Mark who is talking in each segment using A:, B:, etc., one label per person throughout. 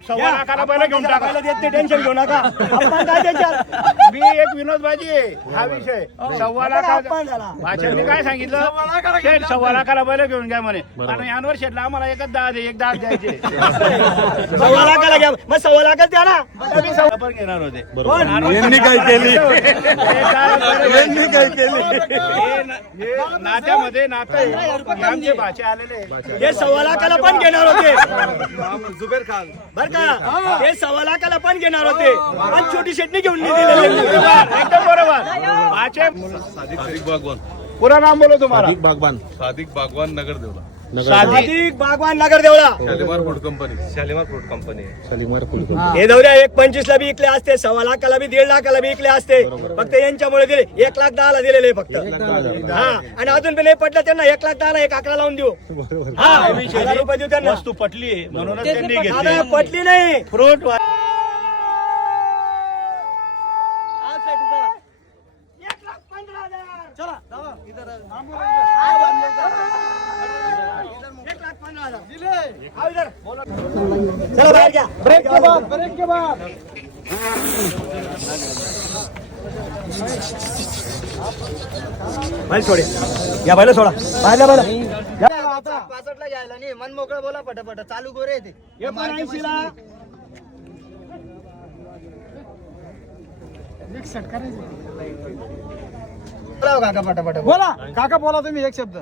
A: सव्वा लाखाला बैल घेऊन टाका.
B: टेन्शन घेऊ नका. आपण काय त्याच्यात?
A: मी एक विनोदबाजी आहे हा विषय. सव्वा लाखा भाषांनी काय सांगितलं शेठ सव्वा लाखाला बैल घेऊन घ्या म्हणे. आणि यानवर शेठला आम्हाला एकच 10 दे, एक 10 द्यायचे.
B: सव्वा लाखाला घ्या मग सव्वा लाखात द्या ना.
A: मी सव्वा पण घेणार होते.
C: यांनी काय केली यांनी काय केली
A: हे नात्यामध्ये नातं आहे. आमचे भाचे आलेले
B: ते सव्वा लाखाला पण घेणार होते
C: जुबेर खान
B: बर का. ते सव्वा लाखाला पण घेणार होते पण छोटी शेटणी घेऊन नाही दिलेली.
A: एकदम बरोबर. भाचे
C: सादिक बागवान
A: पुरा नाम बोलो तुम्हाला.
C: सादिक बागवान नगर देवला
B: सादिक बागवान नगर देवळा.
C: शालिमार फूड कंपनी
B: हे दौऱ्या 1.25 ला बी इकले असते, सव्वा लाखाला बी 1.5 लाखाला बी इकले असते. फक्त यांच्यामुळे दिले 1,10,000 दिलेले फक्त. हा आणि अजून बी नाही पटलं त्यांना 1,10,000 एक 11 लावून देऊ. हा 1,000 रुपये देऊ त्यांना.
A: वस्तू पटली आहे म्हणूनच त्यांनी घेतली.
B: आता पटली नाही.
A: फ्रूट
B: 1,15,000 चला बाहेर घ्या. ब्रेक के बाद बैल सोडे या बैल सोडा. बाहेर बैल
D: 65 ला घ्यायला नाही मन मोकळं बोला पटापट चालू गोरे येते.
B: 80 ला
D: काका पटापट
E: बोला काका बोला तुम्ही एक शब्द.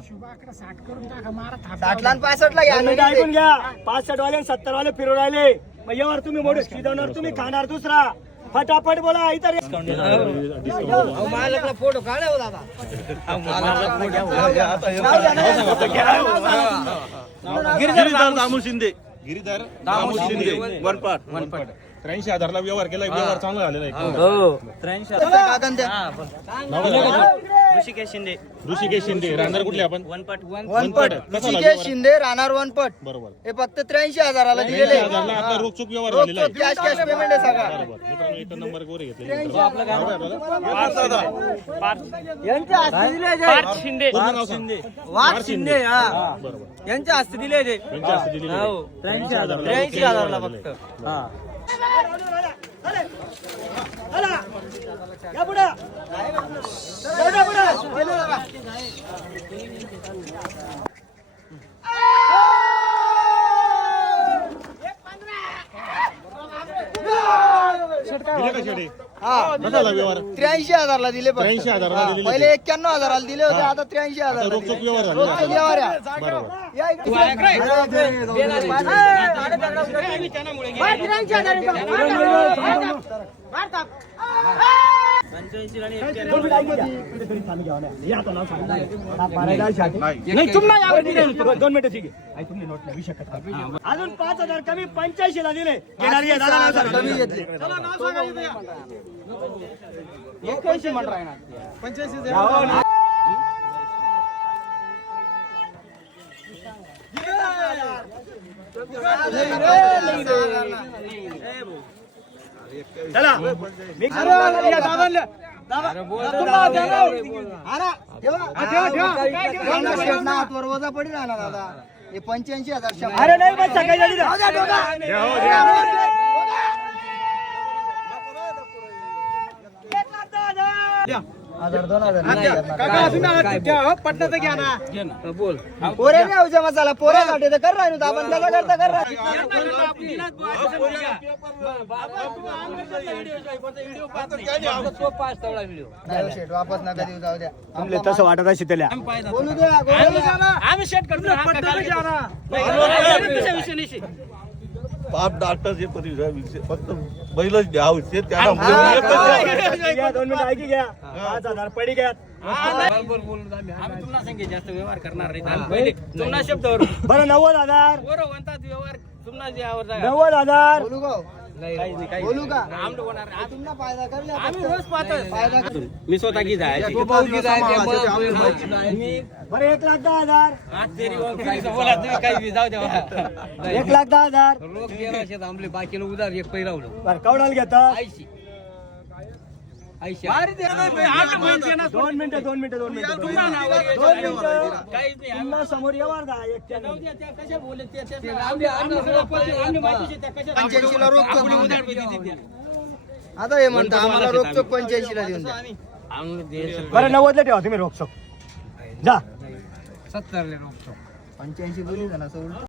D: 60 ला 65 ला घ्यायला
B: मिनिट ऐकून घ्या. 65 वाले 70 वाले फिरून राहिले. मग यावर तुम्ही मोठे शिजवणार, तुम्ही खाणार दुसरा. फटाफट बोला. इतर
D: मालकला फोटो काढा हो दादा.
C: गिरीधर दामू शिंदे वनपाट 83,000 व्यवहार केला. व्यवहार चांगला झालेला आहे. ऋषिकेश शिंदे राहणार कुठले आपण
D: वनपट ऋषिकेश शिंदे राहणार वनपट.
C: बरोबर.
D: हे फक्त 83,000 दिलेले.
C: 83,000 आता रोखचोक व्यवहार झालेला आहे.
D: कॅश पेमेंट आहे सगळा.
C: बरोबर. मित्रांनो एक नंबर गोरे घेतले. पूर्ण नाव सांग.
E: वाघ शिंदे हा
C: बरोबर.
E: यांच्या हस्ते दिले ते.
C: त्यांच्या हस्ते दिलेले आहे.
E: 83,000 ला फक्त.
B: या पुढे
C: दिले का शेडे?
D: हा
C: कसा झाला व्यवहार?
D: 83,000 ला दिले.
C: 83,000 ला दिलेले.
D: पहिले 91,000 दिले होते, आता 83,000
C: रोखचोक व्यवहार झालेला आहे.
D: व्यवहार आहे.
C: बरोबर.
D: या इकडे.
B: नाही तुम्हाला यावर दिले. 2 मिनिटं ठीक आहे. तुम्ही नोट नाही शकत. अजून 5,000 कमी 85 ला दिले. घेणारी आहे. दादा नाव सांगा.
D: कमी घेतले.
E: 81 म्हण राहिना 85
B: चला
D: हातवर वजा पडी राहणार दादा. हे 85,000
B: अरे नाही मग सकाळी झाली ना.
E: पटलं घ्या ना बोल.
D: पोरे नाही औषध मसाला पोऱ्यासाठी तर कर राहिलो आपण त्याचा करता कर शेट वापस नका देऊ जाऊ द्या.
B: आमले तसं वाटत असे त्याला.
D: बोलू द्या
E: आम्ही सेट करतो.
C: बाप डॉक्टर जे परिचय फक्त बैलच घ्यावं ते त्याला
B: घ्या, 2 मिनिटं ऐकी घ्या. 5,000 पडी घ्या.
E: आम्ही तुम्हाला सांगे जास्त व्यवहार करणार नाही. पहिले तुम्हाला शब्दावर
B: बरं 90,000.
E: बरोबर म्हणतात व्यवहार तुम्हाला द्यावर
B: 90,000.
D: बोलू का बोलू का
E: आमचं होणार आज
D: तुम्हाला फायदा करले
E: आम्ही रोज पाहतो.
D: फायदा
E: मी स्वतः की जायची
B: बरं 1,10,000.
E: आज तेरी बोला तुम्ही काही जाऊ द्या
B: 1,10,000.
E: रोग गेला शेत आमले बाकीला उधार एक पै रावलं
B: बरं कवडाल घेतात.
E: 80 ऐंशी.
B: दोन मिनिटं
E: काहीच नाही.
B: पुन्हा समोर येणार का
E: जाऊ द्या, त्या कशा बोलत त्या आम्ही माहितीचे त्या कशा
D: 85 ला रोखतो.
E: आपली उधार बी देते त्या.
D: आता हे म्हणता आम्हाला रोखचोक 85 ला देऊन द्या.
E: आम्ही देश-
B: बरं 90 ला ठेवा तुम्ही रोख जा
E: 70 ला रोखतो.
D: 85 बोली ना